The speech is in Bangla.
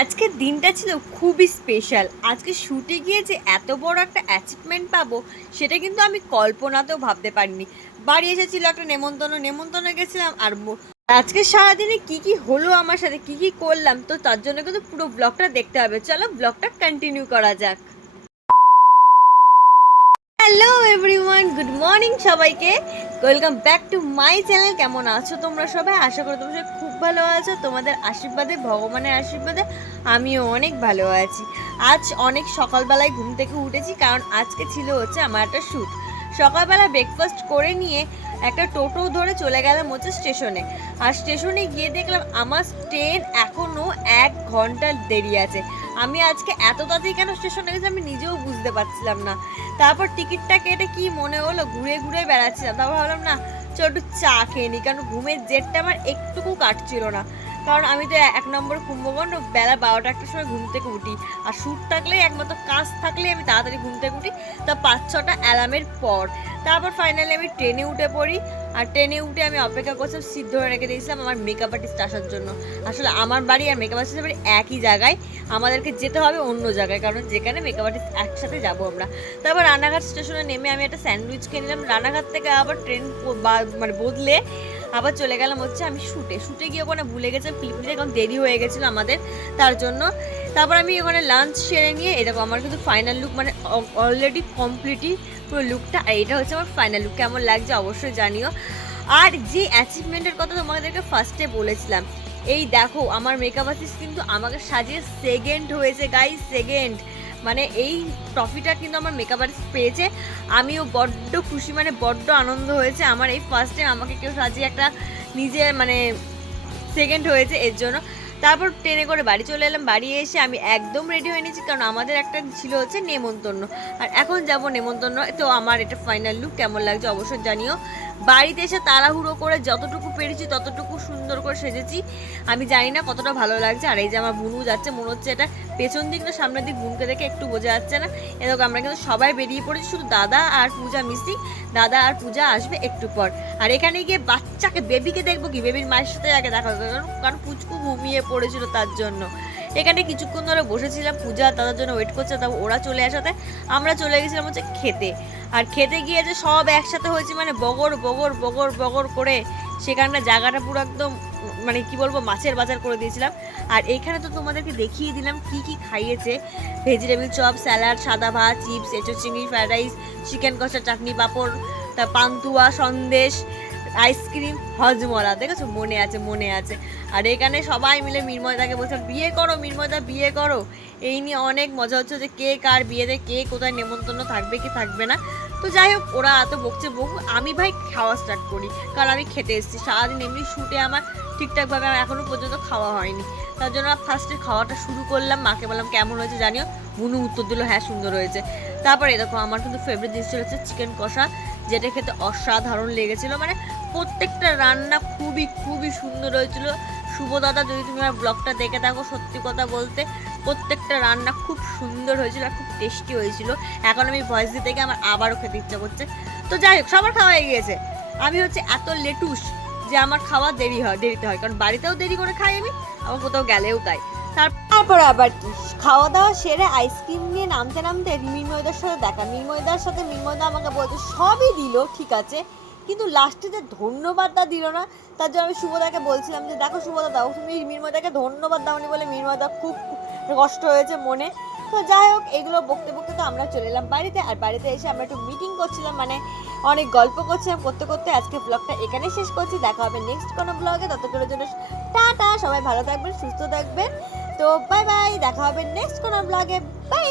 আজকের দিনটা ছিল খুবই স্পেশাল। আজকে শুটে গিয়ে যে এত বড় একটা অ্যাচিভমেন্ট পাবো সেটা কিন্তু আমি কল্পনাতেও ভাবতে পারিনি। বাড়ি এসেছিল একটা নেমন্তন্ন গেছিলাম। আর আজকে সারাদিনে কি কি হলো আমার সাথে, কি কি করলাম, তো তার জন্য কিন্তু পুরো ব্লগটা দেখতে হবে। চলো ব্লগটা কন্টিনিউ করা যাক। হ্যালো এভরিওয়ান, গুড মর্নিং সবাইকে। Welcome back to my channel. কেমন আছো তোমরা সবাই? আশা করি তোমরা সবাই খুব ভালো আছো। তোমাদের আশীর্বাদে, ভগবানের আশীর্বাদে আমিও অনেক ভালো আছি। আজ অনেক সকালবেলায় ঘুম থেকে উঠেছি, কারণ আজকে ছিল হচ্ছে আমার একটা শ্যুট। সকালবেলা ব্রেকফাস্ট করে নিয়ে একটা টোটো ধরে চলে গেলাম হচ্ছে স্টেশনে। আর স্টেশনে গিয়ে দেখলাম আমার ট্রেন এখনও 1 ঘন্টা দেরি আছে। আমি আজকে এত তাড়াতাড়ি কেন স্টেশনে গেছি আমি নিজেও বুঝতে পারছিলাম না। তারপর টিকিটটা কেটে কি মনে হলো, ঘুরে ঘুরে বেড়াচ্ছিলাম। তারপর ভাবলাম না, চল একটু চা খেয়ে নিই, কারণ ঘুমের জেরটা আমার একটুকু কাটছিল না। কারণ আমি তো 1 নম্বর কুম্ভকর্ণ, বেলা 12টা একটার সময় ঘুম থেকে উঠি। আর শ্যুট থাকলে, একমাত্র কাজ থাকলে আমি তাড়াতাড়ি ঘুম থেকে উঠি, তা 5-6টা অ্যালার্মের পর। তারপর ফাইনালি আমি ট্রেনে উঠে পড়ি। আর ট্রেনে উঠে আমি অপেক্ষা করছিলাম, সিদ্ধ হয়ে রেখে দিয়েছিলাম আমার মেকআপ আর্টিস্ট আসার জন্য। আসলে আমার বাড়ি আর মেকআপ আর্টিস্টের বাড়ি একই জায়গায়, আমাদেরকে যেতে হবে অন্য জায়গায়, কারণ যেখানে মেকআপ আর্টিস্ট একসাথে যাবো আমরা। তারপর রানাঘাট স্টেশনে নেমে আমি একটা স্যান্ডউইচ খেয়ে নিলাম। রানাঘাট থেকে আবার ট্রেন মানে বদলে আবার চলে গেলাম হচ্ছে আমি শুটে গিয়ে ওখানে ভুলে গেছিলাম ক্লিপ নিতে, কারণ দেরি হয়ে গেছিলো আমাদের, তার জন্য। তারপর আমি ওখানে লাঞ্চ সেরে নিয়ে এরকম আমার কিন্তু ফাইনাল লুক, মানে অলরেডি কমপ্লিটই পুরো লুকটা। আর এটা হচ্ছে আমার ফাইনাল লুক। কেমন লাগছে অবশ্যই জানিও। আর যে অ্যাচিভমেন্টের কথা তোমাদেরকে ফার্স্টে বলেছিলাম, এই দেখো আমার মেকআপ আর্টিস্ট কিন্তু আমাকে সাজিয়ে সেকেন্ড হয়েছে গাইস, সেকেন্ড। মানে এই ট্রফিটা কিন্তু আমার মেকআপ আর্টিস্ট পেয়েছে। আমিও বড্ড খুশি, মানে বড্ড আনন্দ হয়েছে আমার এই ফার্স্ট টাইম আমাকে কেউ সাজিয়ে একটা নিজে মানে সেকেন্ড হয়েছে এর জন্য। তারপর ট্রেনে করে বাড়ি চলে এলাম। বাড়ি এসে আমি একদম রেডি হয়ে নিয়েছি, কারণ আমাদের একটা ছিল হচ্ছে নেমন্তন্ন। আর এখন যাব নেমন্তন্ন। তো আমার এটা ফাইনাল লুক। কেমন লাগছে অবশ্যই জানিও। বাড়িতে এসে তাড়াহুড়ো করে যতটুকু পেরেছি ততটুকু সুন্দর করে সেজেছি। আমি জানি না কতটা ভালো লাগছে। আর এই যে আমার বুনু যাচ্ছে, মনে হচ্ছে এটা পেছন দিক না সামনের দিক, বুনকে দেখে একটু বোঝা যাচ্ছে না। এরকম আমরা কিন্তু সবাই বেরিয়ে পড়েছি, শুধু দাদা আর পূজা মিসিং। দাদা আর পূজা আসবে একটু পর। আর এখানে গিয়ে বাচ্চাকে, বেবিকে দেখবো কি, বেবির মায়ের সাথে আগে দেখা হবে, কারণ পুচকু ঘুমিয়ে পড়েছিল তার জন্য। এখানে কিছুক্ষণ ধরে বসেছিলাম, পূজা দাদার জন্য ওয়েট করছে। তারপর ওরা চলে আসাতে আমরা চলে গেছিলাম হচ্ছে খেতে। আর খেতে গিয়ে যে সব একসাথে হয়েছে, মানে বগর বগর বগর বগর করে সেখানটা জায়গাটা পুরো একদম মানে কি বলবো, মাছের বাজার করে দিয়েছিলাম। আর এইখানে তো তোমাদেরকে দেখিয়ে দিলাম কি কি খাইয়েছে। ভেজিটেবিল চপ, স্যালাড, সাদা ভাত, চিপস, এঁচোড় চিংড়ি, ফ্রাইড রাইস, চিকেন কষা, চাটনি, পাঁপড়, তা পান্তুয়া, সন্দেশ, আইসক্রিম, হজমলা। দেখেছো, মনে আছে মনে আছে। আর এখানে সবাই মিলে মির্ময়দাকে বলছিলাম বিয়ে করো মির্ময়দা, বিয়ে করো। এই নিয়ে অনেক মজা হচ্ছে যে কে কার বিয়েতে, কে কোথায় নেমন্তন্ন থাকবে কি থাকবে না। তো যাই হোক, ওরা এত বকছে বক, আমি ভাই খাওয়া স্টার্ট করি, কারণ আমি খেতে এসেছি। সারাদিন এমনি শুটে আমার ঠিকঠাকভাবে আমার এখনও পর্যন্ত খাওয়া হয়নি। তার জন্য ফার্স্টে খাওয়াটা শুরু করলাম। মাকে বললাম কেমন হয়েছে জানিও। বুনু উত্তর দিল হ্যাঁ সুন্দর হয়েছে। তারপরে দেখো আমার কিন্তু ফেভারিট জিনিস হচ্ছে চিকেন কষা, যেটা খেতে অসাধারণ লেগেছিলো। মানে প্রত্যেকটা রান্না খুবই খুবই সুন্দর হয়েছিল। শুভ দাদা, যদি তুমি আমার ব্লগটা দেখে থাকো, সত্যি কথা বলতে প্রত্যেকটা রান্না খুব সুন্দর হয়েছিল আর খুব টেস্টি হয়েছিল। এখন আমি ভয়েস দিতে গিয়ে আমার আবারও খেতে ইচ্ছা করছে। তো যাই হোক, সবার খাওয়া হয়ে গিয়েছে। আমি হচ্ছে এত লেটুস যে আমার খাওয়া দেরিতে হয়, কারণ বাড়িতেও দেরি করে খাই আমি, আবার কোথাও গেলেও তাই। তারপর আবার কি, খাওয়া দাওয়া সেরে আইসক্রিম নিয়ে নামতে নামতে মির্ময়দার সাথে দেখা। মির্ময়দা আমাকে বলছে সবই দিল ঠিক আছে, কিন্তু লাস্টে যে ধন্যবাদটা দিল না। তার জন্য আমি শুভদাকে বলছিলাম যে দেখো শুভদা, দাও তুমি মির্ময়দাকে ধন্যবাদ দাওনি বলে মির্ময়দা খুব কষ্ট হয়েছে মনে। তো যাই হোক, এগুলো বকতে বকতে তো আমরা চলে এলাম বাড়িতে। আর বাড়িতে এসে আমরা একটু মিটিং করছিলাম, মানে অনেক গল্প করছিলাম। করতে করতে আজকে ব্লগটা এখানেই শেষ করছি। দেখা হবে নেক্সট কোনো ব্লগে। ততক্ষণের জন্য টাটা, সবাই ভালো থাকবেন, সুস্থ থাকবেন। তো বাই বাই, দেখা হবে নেক্সট কোনো ব্লগে। বাই।